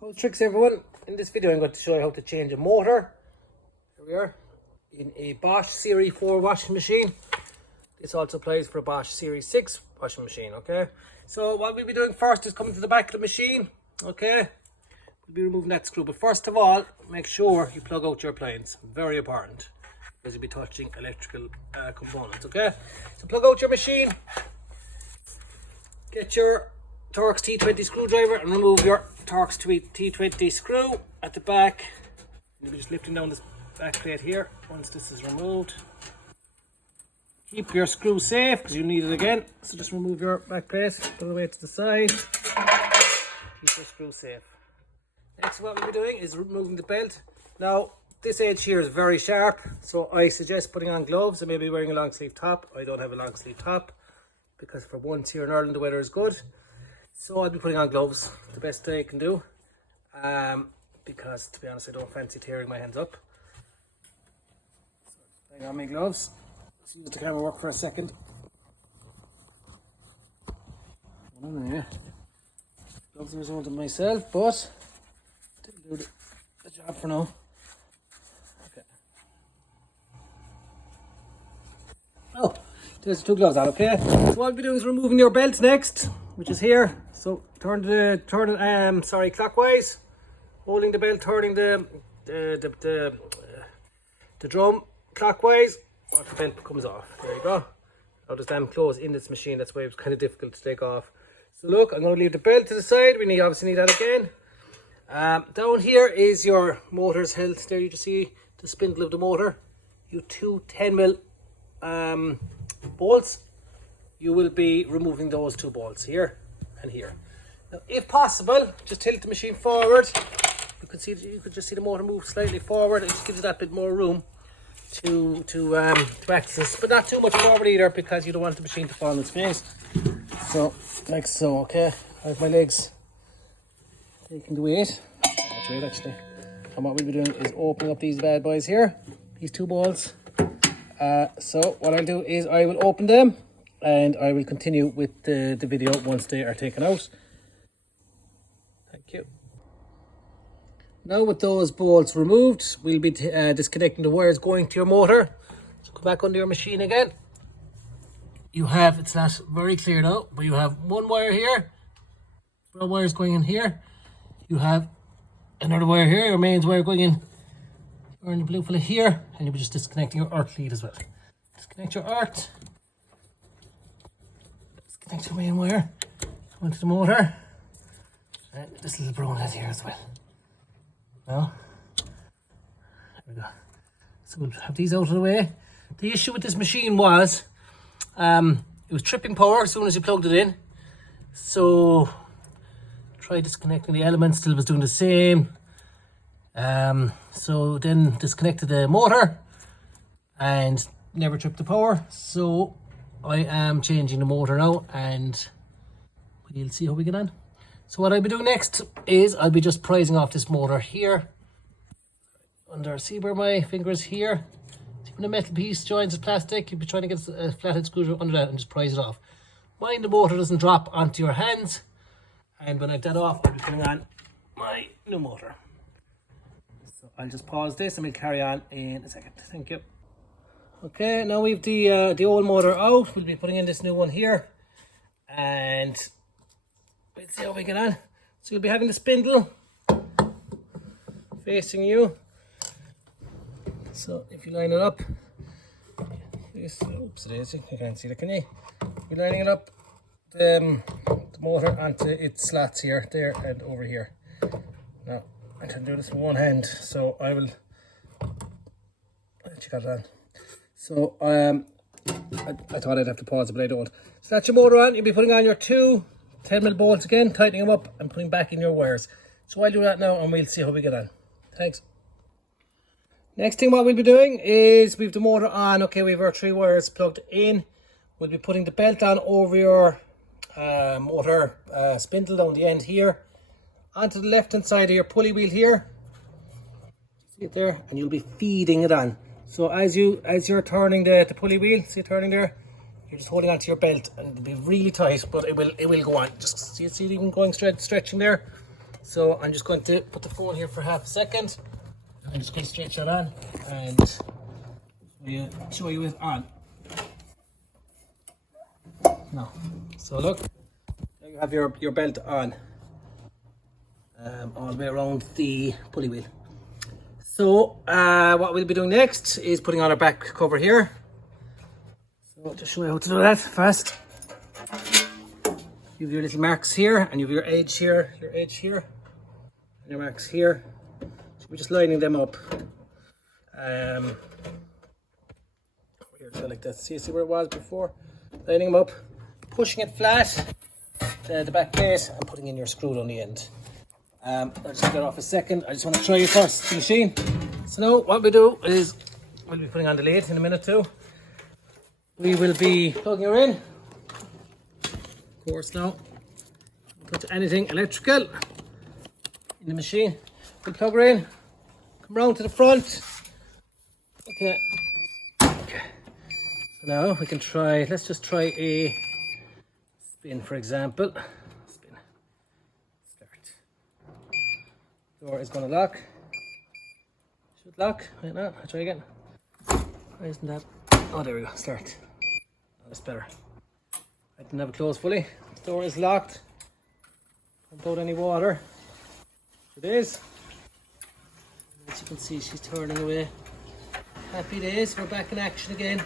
How tricks everyone. In this video I'm going to show you how to change a motor. Here we are in a Bosch Serie 4 washing machine. This also applies for a Bosch Serie 6 washing machine, okay? So what we'll be doing first is coming to the back of the machine, okay? We'll be removing that screw, but first of all, make sure you plug out your appliance. Very important, because you'll be touching electrical components, okay? So plug out your machine, get your Torx T20 screwdriver and remove your Torx T20 screw at the back. You'll be just lifting down this back plate here once this is removed. Keep your screw safe because you need it again. So just remove your back plate, put it away to the side. Keep your screw safe. Next, what we'll be doing is removing the belt. Now, this edge here is very sharp, so I suggest putting on gloves and maybe wearing a long sleeve top. I don't have a long sleeve top because for once here in Ireland the weather is good. So I'll be putting on gloves, the best I can do, because to be honest I don't fancy tearing my hands up. So putting on my gloves. Let's use the camera work for a second. Yeah. Gloves are result of myself, but didn't do the job for now. Okay. Oh, there's two gloves on, okay? So what I'll be doing is removing your belt next, which is here. So turn it clockwise, holding the belt, turning the drum clockwise, or the belt comes off. There you go. Now there's damn clothes in this machine, that's why it was kind of difficult to take off. So look, I'm going to leave the belt to the side. We obviously need that again. Down here is your motor's health. There you just see the spindle of the motor. You two 10mm bolts. You will be removing those two bolts here and here. Now, if possible, just tilt the machine forward. You could just see the motor move slightly forward. It just gives you that bit more room to access, but not too much forward either, because you don't want the machine to fall on its face. So, like so, okay. I have my legs taking the weight. Not much weight actually. And what we'll be doing is opening up these bad boys here, these two bolts. So what I'll do is I will open them and I will continue with the video once they are taken out. Thank you. Now with those bolts removed, we'll be disconnecting the wires going to your motor. So come back under your machine again. You have, it's not very clear now, but you have one wire here. Brown wire is going in here. You have another wire here, your mains wire going in, or in the blue fella here, and you'll be just disconnecting your earth lead as well. Disconnect your earth. Disconnect your main wire. Onto the motor. And this little brown head here as well. Now, there we go. So we'll have these out of the way. The issue with this machine was, it was tripping power as soon as you plugged it in. So, try disconnecting the elements, still was doing the same. So then disconnected the motor and never tripped the power. So I am changing the motor now and we'll see how we get on. So what I'll be doing next is I'll be just prising off this motor here. See where my finger is here? See when the metal piece joins the plastic, you'll be trying to get a flathead screwdriver under that and just prise it off. Mind the motor doesn't drop onto your hands. And when I get that off, I'll be putting on my new motor. So I'll just pause this and we'll carry on in a second. Thank you. Okay, now we've the old motor out. We'll be putting in this new one here. And let's see how we get on. So you'll be having the spindle facing you. So if you line it up, oops, it is, you can't see that, can you? You're lining it up, the motor onto its slots here, there and over here. Now I can do this with one hand, so I will let you got it on. So I thought I'd have to pause it, but I don't. So that's your motor on. You'll be putting on your two 10mm bolts again, tightening them up and putting back in your wires. So I'll do that now and we'll see how we get on. Thanks. Next thing what we'll be doing is we've the motor on. Okay, we have our three wires plugged in. We'll be putting the belt on over your motor spindle down the end here. Onto the left hand side of your pulley wheel here. See it there? And you'll be feeding it on. So as you're turning the pulley wheel, see it turning there? You're just holding onto your belt and it'll be really tight, but it will go on. Just see it even going stretching there. So I'm just going to put the phone here for half a second. I'm just going to stretch it on and show you it on. No. So look, there you have your belt on, all the way around the pulley wheel. So what we'll be doing next is putting on our back cover here. So I'll just show you how to do that first. You have your little marks here, and you have your edge here, and your marks here. So we're just lining them up. Here, so like that. See where it was before? Lining them up, pushing it flat, the back plate, and putting in your screw on the end. I'll just get off a second. I just want to try it first, the machine. So now what we do is we'll be putting on the lid in a minute too. We will be plugging her in. Of course now, put anything electrical in the machine. We'll plug her in, come round to the front. Okay. So now we can try, let's just try a spin for example. Spin. Start. Door is going to lock. Should lock. Right now, I'll try again. Why isn't that? Oh, there we go. Start. Oh, that's better. I didn't have it closed fully. The door is locked. Don't put any water. It is. As you can see, she's turning away. Happy days. We're back in action again.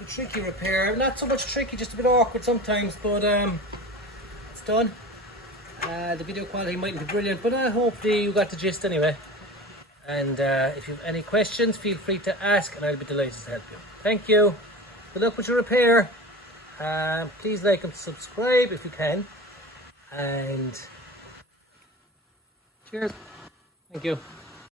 A tricky repair. Not so much tricky, just a bit awkward sometimes, but it's done. The video quality mightn't be brilliant, but hopefully you got the gist anyway. And if you have any questions, feel free to ask and I'll be delighted to help you. Thank you. Good luck with your repair. Please like and subscribe if you can. And cheers. Thank you.